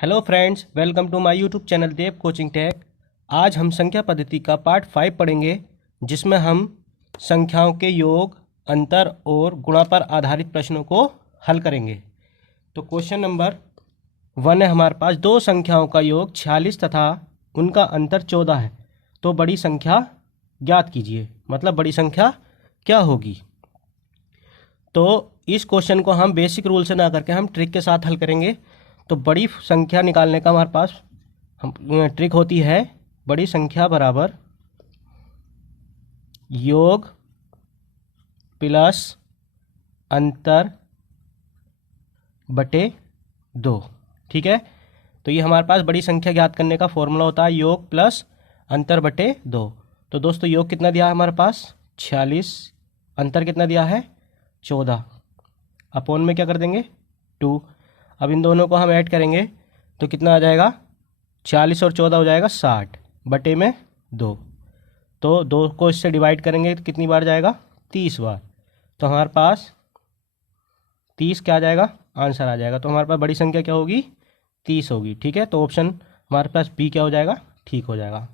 Hello friends, welcome to my YouTube channel Dev coaching tech. आज हम संख्या पद्धति का पार्ट 5 पढ़ेंगे, जिसमें हम संख्याओं के योग, अंतर और गुणा पर आधारित प्रश्नों को हल करेंगे। तो क्वेश्चन नंबर 1 है हमारे पास, दो संख्याओं का योग 46 तथा उनका अंतर 14 है, तो बड़ी संख्या ज्ञात कीजिए। मतलब बड़ी संख्या क्या होगी। तो इस क्वेश्चन को हम बेसिक रूल से ना करके हम ट्रिक के साथ हल करेंगे। तो बड़ी संख्या निकालने का हमारे पास हम ट्रिक होती है, बड़ी संख्या बराबर योग प्लस अंतर बटे 2। ठीक है, तो ये हमारे पास बड़ी संख्या ज्ञात करने का फॉर्मूला होता है, योग प्लस अंतर बटे 2। तो दोस्तों योग कितना दिया है हमारे पास 46, अंतर कितना दिया है 14, अपॉन में क्या कर देंगे 2। अब इन दोनों को हम ऐड करेंगे तो कितना आ जाएगा 40 और 14 हो जाएगा 60 बटे में 2। तो 2 को इससे डिवाइड करेंगे तो कितनी बार जाएगा 30 बार। तो हमारे पास 30 क्या आ जाएगा आंसर आ जाएगा। तो हमारे पास बड़ी संख्या क्या होगी 30 होगी। ठीक है, तो ऑप्शन हमारे पास बी क्या हो जाएगा, ठीक हो जाएगा।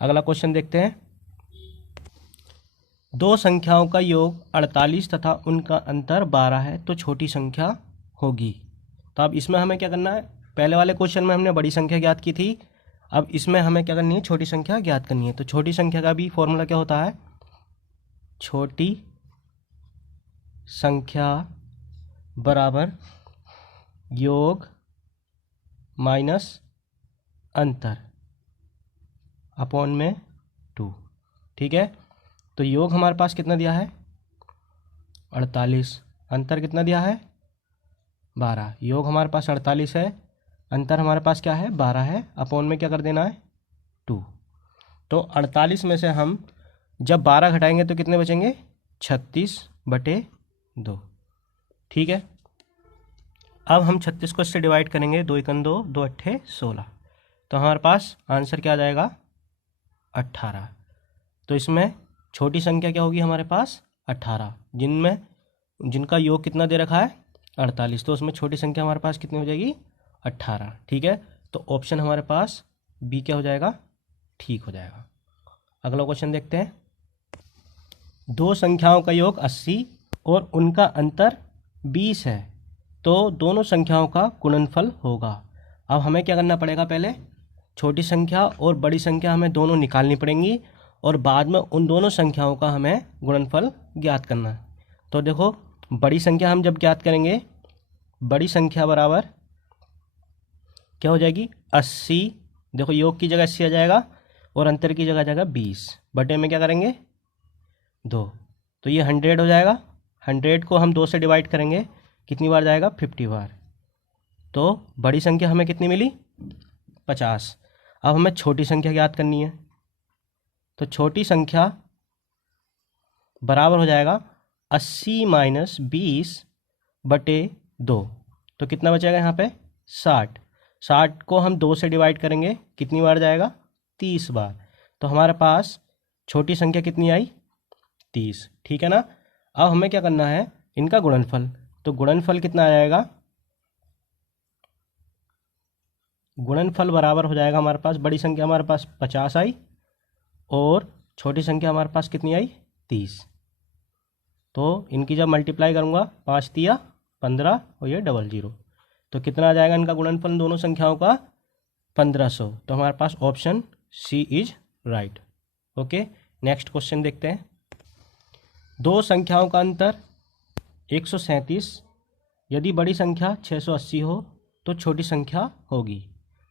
अगला क्वेश्चन देखते हैं। दो संख्याओं का योग 48 तथा उनका अंतर 12 है, तो छोटी संख्या होगी। तो अब इसमें हमें क्या करना है, पहले वाले क्वेश्चन में हमने बड़ी संख्या ज्ञात की थी, अब इसमें हमें क्या करनी है छोटी संख्या ज्ञात करनी है। तो छोटी संख्या का भी फॉर्मूला क्या होता है, छोटी संख्या बराबर योग माइनस अंतर अपॉन में 2। ठीक है, तो योग हमारे पास कितना दिया है 48, अंतर कितना दिया है 12। योग हमारे पास 48 है, अंतर हमारे पास क्या है 12 है, अपॉन में क्या कर देना है 2। तो 48 में से हम जब 12 घटाएंगे तो कितने बचेंगे 36 बटे 2। ठीक है, अब हम 36 को इससे डिवाइड करेंगे, 2 एकम 2, 2 अट्ठे 16। तो हमारे पास आंसर क्या आ जाएगा 18। तो इसमें छोटी संख्या क्या होगी हमारे पास 18, जिनका योग कितना दे रखा है 48। तो उसमें छोटी संख्या हमारे पास कितनी हो जाएगी 18। ठीक है, तो ऑप्शन हमारे पास बी क्या हो जाएगा, ठीक हो जाएगा। अगला क्वेश्चन देखते हैं। दो संख्याओं का योग 80 और उनका अंतर 20 है, तो दोनों संख्याओं का गुणनफल होगा। अब हमें क्या करना पड़ेगा, पहले छोटी संख्या और बड़ी संख्या हमें दोनों निकालनी पड़ेंगी और बाद में उन दोनों संख्याओं का हमें गुणनफल ज्ञात करना है। तो देखो बड़ी संख्या हम जब ज्ञात करेंगे, बड़ी संख्या बराबर क्या हो जाएगी 80। देखो योग की जगह 80 आ जाएगा और अंतर की जगह आ जाएगा 20, बटे में क्या करेंगे 2। तो ये 100 हो जाएगा। 100 को हम 2 से डिवाइड करेंगे, कितनी बार जाएगा 50 बार। तो बड़ी संख्या हमें कितनी मिली 50। अब हमें छोटी संख्या ज्ञात करनी है, तो छोटी संख्या बराबर हो जाएगा 80 माइनस 20 बटे 2। तो कितना बचेगा यहाँ पे 60। 60 को हम 2 से डिवाइड करेंगे, कितनी बार जाएगा 30 बार। तो हमारे पास छोटी संख्या कितनी आई 30। ठीक है ना, अब हमें क्या करना है इनका गुणनफल। तो गुणनफल कितना आ जाएगा, गुणनफल बराबर हो जाएगा हमारे पास, बड़ी संख्या हमारे पास 50 आई और छोटी संख्या हमारे पास कितनी आई 30। तो इनकी जब मल्टीप्लाई करूँगा 5 तिया 15 और ये 00, तो कितना आ जाएगा इनका गुणनफल दोनों संख्याओं का 1500। तो हमारे पास option C is right. Okay, next question देखते हैं। दो संख्याओं का अंतर 137, यदि बड़ी संख्या 680 हो तो छोटी संख्या होगी।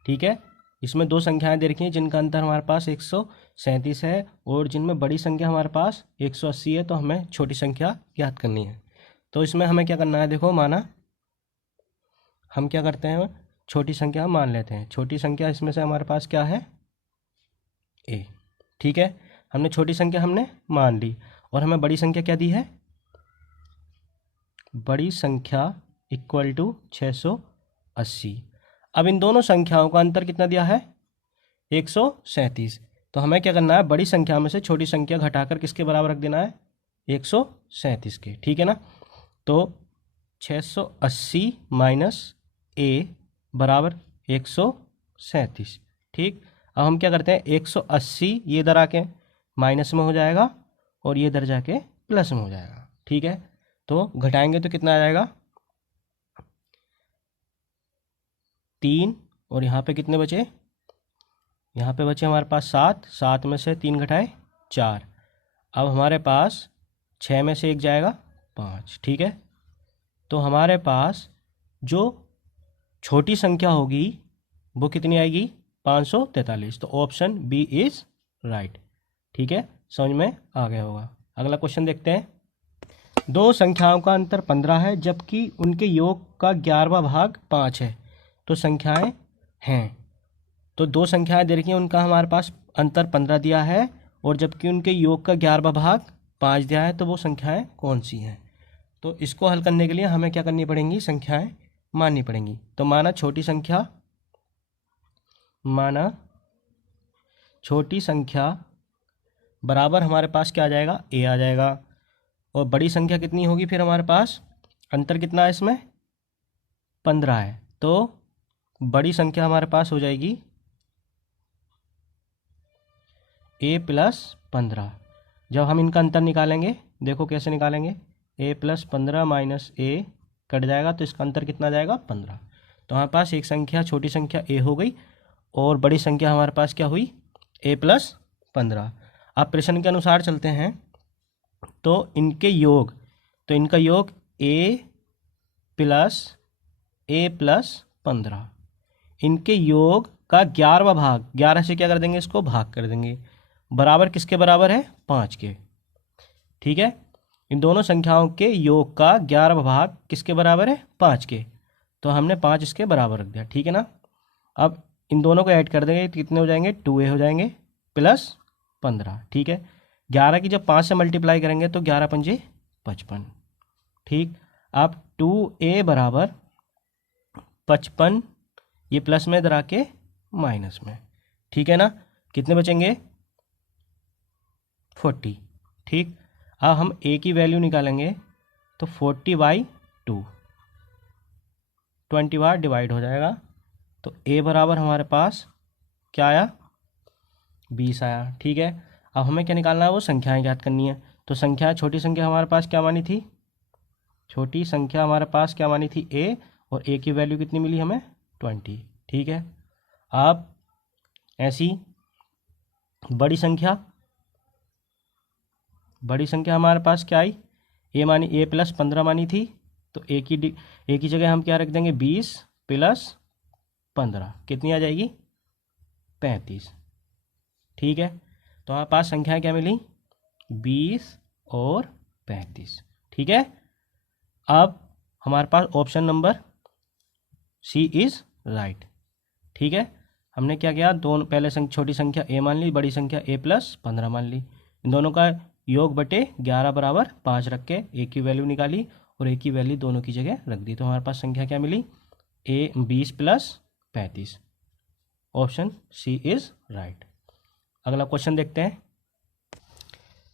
ठीक है, इसमें दो संख्याएं दे रखी हैं जिनका अंतर हमारे पास 137 है और जिनमें बड़ी संख्या हमारे पास 180 है, तो हमें छोटी संख्या ज्ञात करनी है। तो इसमें हमें क्या करना है, देखो माना हम क्या करते हैं छोटी संख्या मान लेते हैं। छोटी संख्या इसमें से हमारे पास क्या है ए। ठीक है, हमने छोटी संख्या हमने मान ली और हमें बड़ी संख्या क्या दी है, बड़ी संख्या इक्वल टू 680। अब इन दोनों संख्याओं का अंतर कितना दिया है 137। तो हमें क्या करना है, बड़ी संख्या में से छोटी संख्या घटाकर किसके बराबर रख देना है 137 के। ठीक है ना, तो 680 माइनस ए बराबर 137। ठीक, अब हम क्या करते हैं, 180 ये इधर आके माइनस में हो जाएगा और ये इधर जाके प्लस में हो जाएगा। ठीक है, तो घटाएंगे तो कितना आ जाएगा 3, और यहाँ पे कितने बचे, यहाँ पे बचे हमारे पास 7, 7 में से 3 घटाए 4। अब हमारे पास 6 में से 1 जाएगा 5। ठीक है, तो हमारे पास जो छोटी संख्या होगी वो कितनी आएगी 543। तो ऑप्शन बी इज राइट। ठीक है, समझ में आ गया होगा। अगला क्वेश्चन देखते हैं। दो संख्याओं का अंतर 15 है जबकि उनके योग का 11वां भाग 5 है, तो संख्याएं हैं। तो दो संख्याएं दे रखी हैं, उनका हमारे पास अंतर 15 दिया है और जबकि उनके योग का 11वां भाग 5 दिया है, तो वो संख्याएं कौन सी हैं। तो इसको हल करने के लिए हमें क्या करनी पड़ेंगी, संख्याएं माननी पड़ेंगी। तो माना छोटी संख्या बराबर हमारे पास क्या आ जाएगा, ए आ जाएगा। और बड़ी संख्या कितनी होगी, फिर हमारे पास अंतर कितना है इसमें 15 है, तो बड़ी संख्या हमारे पास हो जाएगी a + 15। जब हम इनका अंतर निकालेंगे, देखो कैसे निकालेंगे, a + 15 - a कट जाएगा, तो इसका अंतर कितना जाएगा 15। तो हमारे पास एक संख्या छोटी संख्या a हो गई और बड़ी संख्या हमारे पास क्या हुई a + 15। अब प्रश्न के अनुसार चलते हैं, तो इनके योग, तो इनका योग a + 15, इनके योग का 11वां भाग, 11 से क्या कर देंगे, इसको भाग कर देंगे, बराबर किसके बराबर है 5 के। ठीक है, इन दोनों संख्याओं के योग का 11वां भाग किसके बराबर है 5 के, तो हमने 5 इसके बराबर रख दिया। ठीक है ना, अब इन दोनों को ऐड कर देंगे तो कितने हो जाएंगे 2a हो जाएंगे + 15। ठीक है, 11 की जब 5 से मल्टीप्लाई करेंगे तो 11 × 5 = 55। ठीक, अब 2a बराबर 55, ये प्लस में इधर आके माइनस में। ठीक है ना, कितने बचेंगे 40। ठीक, अब हम a की वैल्यू निकालेंगे तो 40/2 20 बार डिवाइड हो जाएगा, तो a बराबर हमारे पास क्या आया 20 आया। ठीक है, अब हमें क्या निकालना है, वो संख्याएं ज्ञात करनी है। तो संख्या, छोटी संख्या हमारे पास क्या मानी थी, छोटी संख्या हमारे पास क्या मानी थी a, और a की वैल्यू कितनी मिली हमें 20। ठीक है, अब ऐसी बड़ी संख्या हमारे पास क्या आई, a मानी a + 15 मानी थी, तो a की जगह हम क्या रख देंगे 20 + 15, कितनी आ जाएगी 35। ठीक है, तो हमारे पास संख्याएं क्या मिली 20 और 35। ठीक है, अब हमारे पास option number C is right. ठीक है, हमने क्या किया, दोनों पहले छोटी संख्या a मान ली, बड़ी संख्या a + 15 मान ली, इन दोनों का योग बटे 11 बराबर 5 रख के a की वैल्यू निकाली और a की वैल्यू दोनों की जगह रख दी, तो हमारे पास संख्या क्या मिली 20 + 35। Option C is right. अगला क्वेश्चन देखते हैं।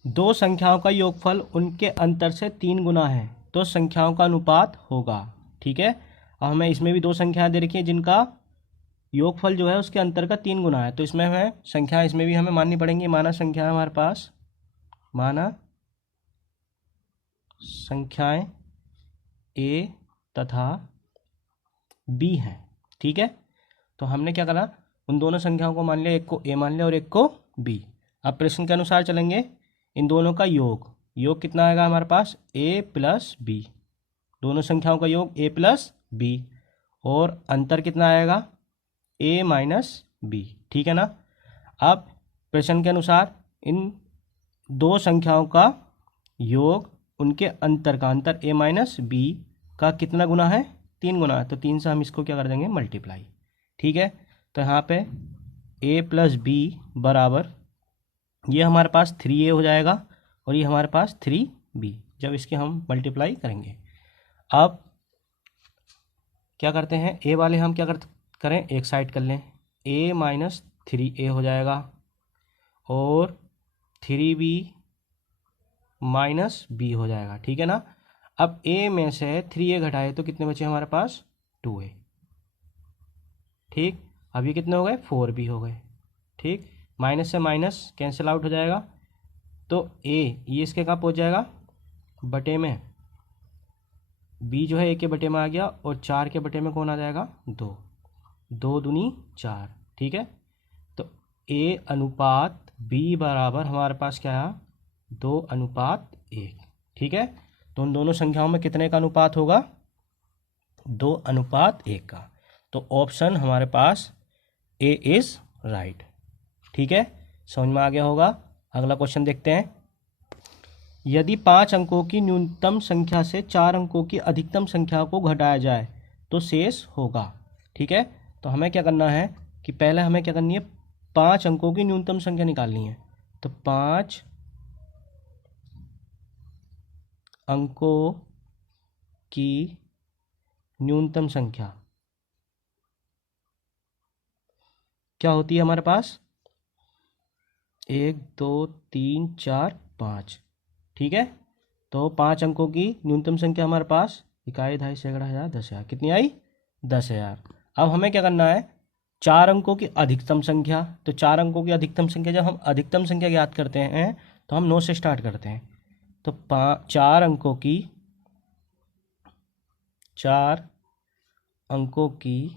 दो संख्याओं का योगफल उनके अंतर से 3 गुना है तो संख्याओं का अनुपात होगा। ठीक है, अब हमें इसमें भी दो संख्याएं दे रखी हैं जिनका योगफल जो है उसके अंतर का 3 गुना है, तो इसमें हमें संख्या इसमें भी हमें माननी पड़ेंगी। माना संख्या है हमारे पास, माना संख्याएं a तथा b हैं। ठीक है, तो हमने क्या करा, उन दोनों संख्याओं को मान लिया, एक को a मान लिया और एक को b। अब प्रश्न के अनुसार चलेंगे, इन दोनों का योग कितना आएगा हमारे पास a + b, दोनों संख्याओं का योग a + b, और अंतर कितना आएगा a - b। ठीक है ना, अब प्रश्न के अनुसार इन दो संख्याओं का योग उनके अंतर का, अंतर a - b का कितना गुना है 3 गुना है, तो 3 से हम इसको क्या कर देंगे मल्टीप्लाई। ठीक है, तो यहाँ पे a + b बराबर, ये हमारे पास 3a हो जाएगा और ये हमारे पास 3b, जब इसके हम मल्टीप्लाई करेंगे। अब क्या करते हैं, a वाले हम क्या करें एक साइड कर लें, a - 3a हो जाएगा और 3b - b हो जाएगा। ठीक है ना, अब a में से 3a घटाए तो कितने बचे हमारे पास 2a। ठीक। अब ये कितने हो गए, 4 भी हो गए। ठीक, माइनस से माइनस कैंसिल आउट हो जाएगा, तो ए ये इसके कहाँ पहुँच जाएगा, बटे में। बी जो है ए के बटे में आ गया, और 4 के बटे में कौन आ जाएगा, 2। 2 दूनी 4। ठीक है, तो ए अनुपात बी बराबर हमारे पास क्या है, 2:1। ठीक है, तो उन दोनों संख्याओं में कितने का अनुपात होगा, 2:1 का। तो ऑप्शन हमारे पास ए इज राइट। ठीक है, समझ में आ गया होगा। अगला क्वेश्चन देखते हैं। यदि 5 अंकों की न्यूनतम संख्या से 4 अंकों की अधिकतम संख्या को घटाया जाए तो शेष होगा। ठीक है, तो हमें क्या करना है कि पहले हमें क्या करनी है, 5 अंकों की न्यूनतम संख्या निकालनी है। तो 5 अंकों की न्यूनतम संख्या क्या होती है हमारे पास, 1 2 3 4 5। ठीक है, तो 5 अंकों की न्यूनतम संख्या हमारे पास इकाई, दहाई, सैकड़ा, हज़ार, 10,000, कितनी आई, 10,000। अब हमें क्या करना है, 4 अंकों की अधिकतम संख्या। तो 4 अंकों की अधिकतम संख्या, जब हम अधिकतम संख्या ज्ञात करते हैं तो हम 9 से स्टार्ट करते हैं। तो 4 अंकों की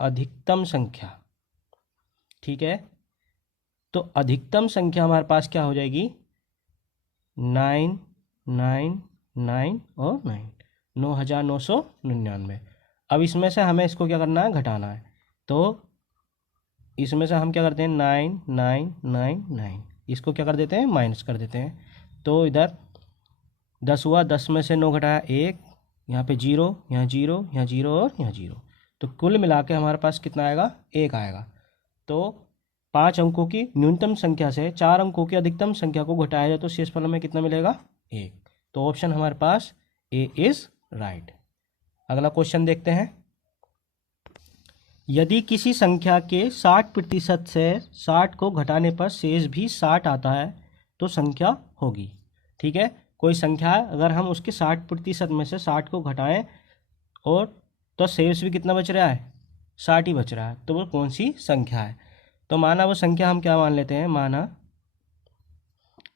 अधिकतम संख्या। ठीक है, तो अधिकतम संख्या हमारे पास क्या हो जाएगी, 9 9 9 और 9, 9,999। अब इसमें से हमें इसको क्या करना है, घटाना है। तो इसमें से हम क्या करते हैं, 9 9 9 9, इसको क्या कर देते हैं, माइनस कर देते हैं। तो इधर 10 हुआ, 10 में से 9 घटाया 1, यहाँ पे 0, यहाँ 0, यहाँ 0 और यहाँ 0। तो कुल मिला के हमारे पास कितना आएगा, 1 आएगा। तो 5 अंकों की न्यूनतम संख्या से 4 अंकों की अधिकतम संख्या को घटाया जाए तो शेषफल हमें कितना मिलेगा, 1। तो ऑप्शन हमारे पास ए इज राइट। अगला क्वेश्चन देखते हैं। यदि किसी संख्या के 60% से 60 को घटाने पर शेष भी 60 आता है तो संख्या होगी। ठीक है, कोई संख्या अगर हम उसके 60% में से 60 को घटाएं और तो शेष भी कितना बच रहा है, 60 ही बच रहा है, तो वो कौन सी संख्या है। तो माना वो संख्या हम क्या मान लेते हैं, माना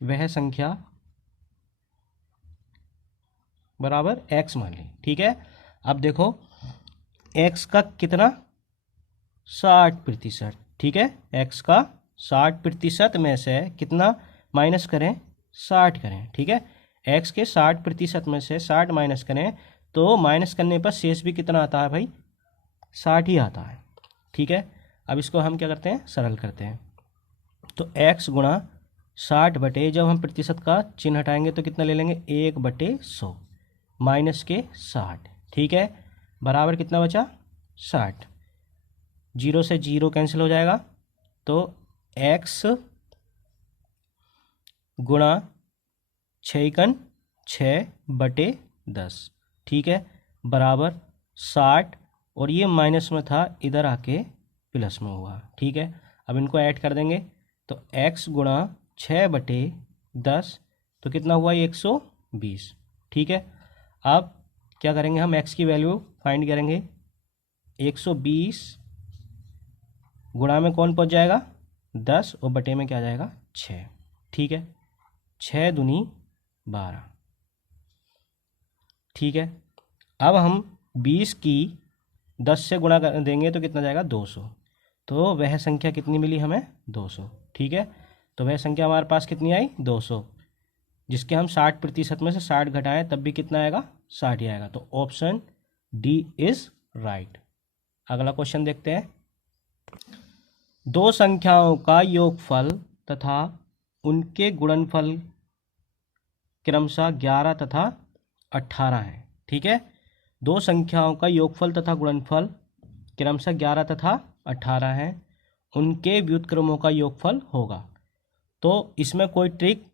वह संख्या बराबर x मान ली। ठीक है, अब देखो x का कितना, 60%। ठीक है, x का 60% में से कितना माइनस करें, 60 करें। ठीक है, x के 60% में से 60 माइनस करें तो माइनस करने पर शेष भी कितना आता है भाई, 60 ही आता है। ठीक है, अब इसको हम क्या करते हैं, सरल करते हैं। तो x गुणा 60 बटे, जब हम प्रतिशत का चिन्ह हटाएंगे तो कितना ले लेंगे, 1/100 माइनस के 60। ठीक है, बराबर कितना बचा, 60। 0 से 0 कैंसिल हो जाएगा, तो x गुणा 6 6/10। ठीक है, बराबर 60, और ये माइनस में था, इधर आके प्लस में हुआ। ठीक है, अब इनको ऐड कर देंगे तो x गुणा 6/10 तो कितना हुआ, 120। ठीक है, अब क्या करेंगे, हम x की वैल्यू फाइंड करेंगे। 120 गुणा में कौन पहुंच जाएगा, 10, और बटे में क्या आ जाएगा, 6। ठीक है, 6 दूनी 12। ठीक है, अब हम 20 की 10 से गुणा कर देंगे तो कितना जाएगा, 200। तो वह संख्या कितनी मिली हमें, 200। ठीक है, तो वह संख्या हमारे पास कितनी आई, 200, जिसके हम 60% में से 60 घटाएं तब भी कितना आएगा, 60 ही आएगा। तो ऑप्शन डी इज राइट। अगला क्वेश्चन देखते हैं। दो संख्याओं का योगफल तथा उनके गुणनफल क्रमशः 11 तथा 18 है। ठीक है, दो संख्याओं का योगफल तथा गुणनफल क्रमशः 11 तथा 18 है, उनके व्युत्क्रमों का योगफल होगा। तो इसमें कोई ट्रिक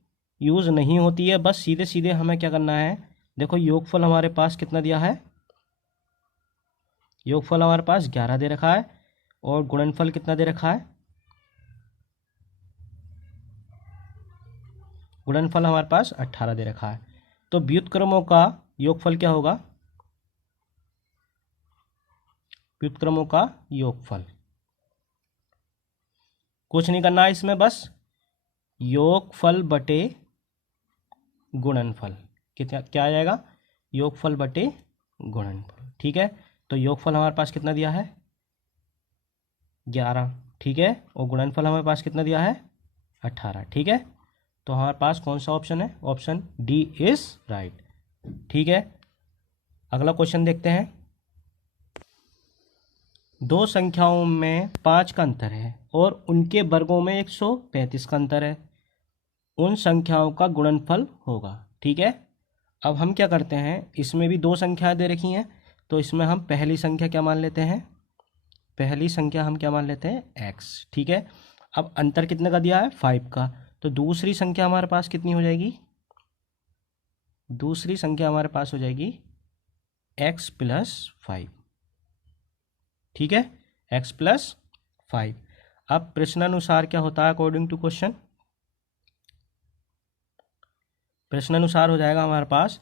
यूज़ नहीं होती है, बस सीधे सीधे हमें क्या करना है, देखो योगफल हमारे पास कितना दिया है, योगफल हमारे पास 11 दे रखा है, और गुणनफल कितना दे रखा है, गुणनफल हमारे पास 18 दे रखा है। तो व्युत्क्रमों का योगफल क्या होगा, व्युत्क्रमों का योगफल। कुछ नहीं करना है इसमें, बस योगफल बटे गुणनफल। कितना क्या आ जाएगा? योगफल बटे गुणनफल। ठीक है, तो योगफल हमारे पास कितना दिया है? 11। ठीक है, और गुणनफल हमारे पास कितना दिया है? 18। ठीक है, तो हमारे पास कौन सा ऑप्शन है? Option D is right. ठीक है, अगला क्वेश्चन देखते हैं। दो संख्याओं में 5 का अंतर है और उनके वर्गों में 135 का अंतर है। उन संख्याओं का गुणनफल होगा। ठीक है, अब हम क्या करते हैं, इसमें भी दो संख्याएं दे रखी हैं, तो इसमें हम पहली संख्या क्या मान लेते हैं? पहली संख्या हम क्या मान लेते हैं? x। ठीक है, अब अंतर कितने का दिया है? 5 का। तो दूसरी संख्या हमारे पास कितनी हो जाएगी? दूसरी संख्या हमारे पास हो जाएगी x प्लस 5। ठीक है, x प्लस 5। अब प्रश्नानुसार क्या होता है अकॉर्डिंग टू क्वेश्चन? प्रश्नानुसार हो जाएगा हमारे पास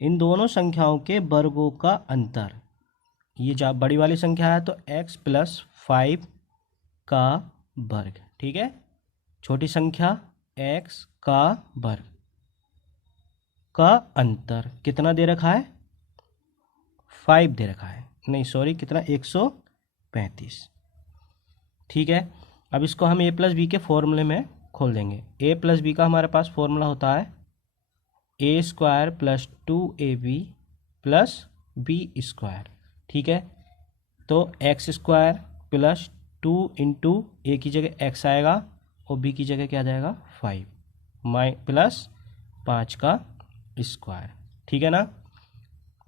इन दोनों संख्याओं के वर्गों का अंतर। ये जब बड़ी वाली संख्या है तो x प्लस 5 का वर्ग। ठीक है, छोटी संख्या x का वर्ग का अंतर कितना दे रखा है? 5 दे रखा है, नहीं सॉरी, कितना? 135। ठीक है, अब इसको हम a प्लस बी के फॉर्मूले में खोल देंगे। a प्लस बी का हमारे पास फॉर्मूला होता है a square plus 2ab plus B square. ठीक है, तो X square plus 2 into A की जगह x आएगा और b की जगह क्या आ जाएगा? 5 प्लस 5 का स्क्वायर। ठीक है ना,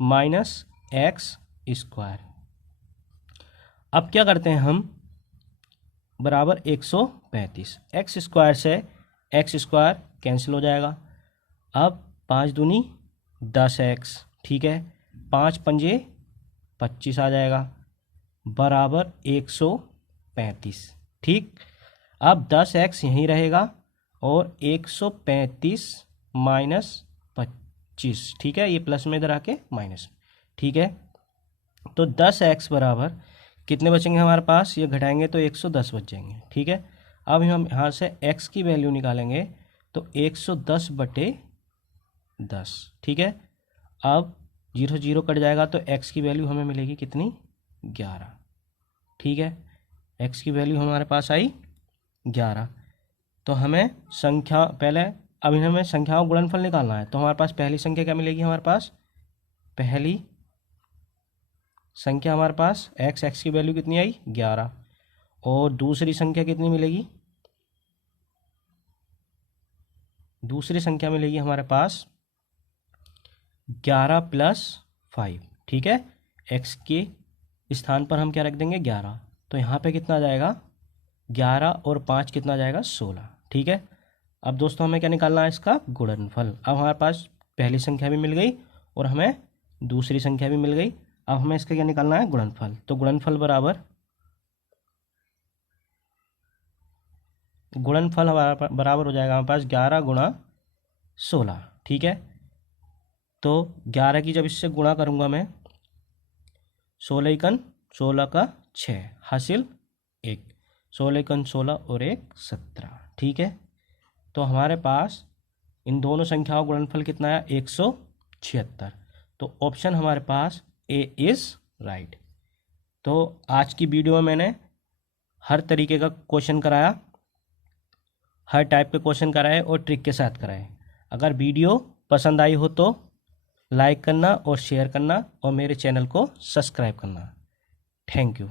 माइनस एक्स स्क्वायर। अब क्या करते हैं हम? बराबर 135। एक्स स्क्वायर से एक्स स्क्वायर कैंसिल हो जाएगा। अब 5 दूनी 10x। ठीक है, 5 पंजे 25 आ जाएगा, बराबर 135। ठीक, अब 10x यहीं रहेगा और 135 माइनस 25। ठीक है, ये प्लस में इधर आके माइनस। ठीक है, तो 10x बराबर कितने बचेंगे हमारे पास? ये घटाएंगे तो 110 बच जाएंगे। ठीक है, अब हम यहाँ से x की वैल्यू निकालेंगे तो 110 बटे 10। ठीक है, अब 0 0 कट जाएगा तो x की वैल्यू हमें मिलेगी कितनी? 11। ठीक है, x की वैल्यू हमारे पास आई 11। तो हमें संख्या पहले, अभी हमें संख्याओं गुणनफल निकालना है, तो हमारे पास पहली संख्या क्या मिलेगी? हमारे पास पहली संख्या हमारे पास x की वैल्यू कितनी आई? 11। और दूसरी संख्या कितनी मिलेगी? दूसरी संख्या मिलेगी हमारे पास 11 प्लस 5। ठीक है, x के स्थान पर हम क्या रख देंगे? 11। तो यहाँ पे कितना आ जाएगा? 11 और 5 कितना आ जाएगा? 16। ठीक है, अब दोस्तों हमें क्या निकालना है? इसका गुणनफल। अब हमारे पास पहली संख्या भी मिल गई और हमें दूसरी संख्या भी मिल गई। अब हमें इसका क्या निकालना है? गुणनफल। तो गुणनफल बराबर हमारा बराबर हो जाएगा हमारे पास 11 गुणा 16। ठीक है, तो 11 की जब इससे गुणा करूँगा मैं, 16 एकन 16 का 6 हासिल 1, 16 एकन 16 और 1 17। ठीक है, तो हमारे पास इन दोनों संख्याओं का गुणनफल कितना है? 176। तो ऑप्शन हमारे पास ए इज़ राइट। तो आज की वीडियो में मैंने हर तरीके का क्वेश्चन कराया, हर टाइप के क्वेश्चन कराए और ट्रिक के साथ कराए। अगर वीडियो पसंद आई हो तो लाइक करना और शेयर करना और मेरे चैनल को सब्सक्राइब करना। Thank you.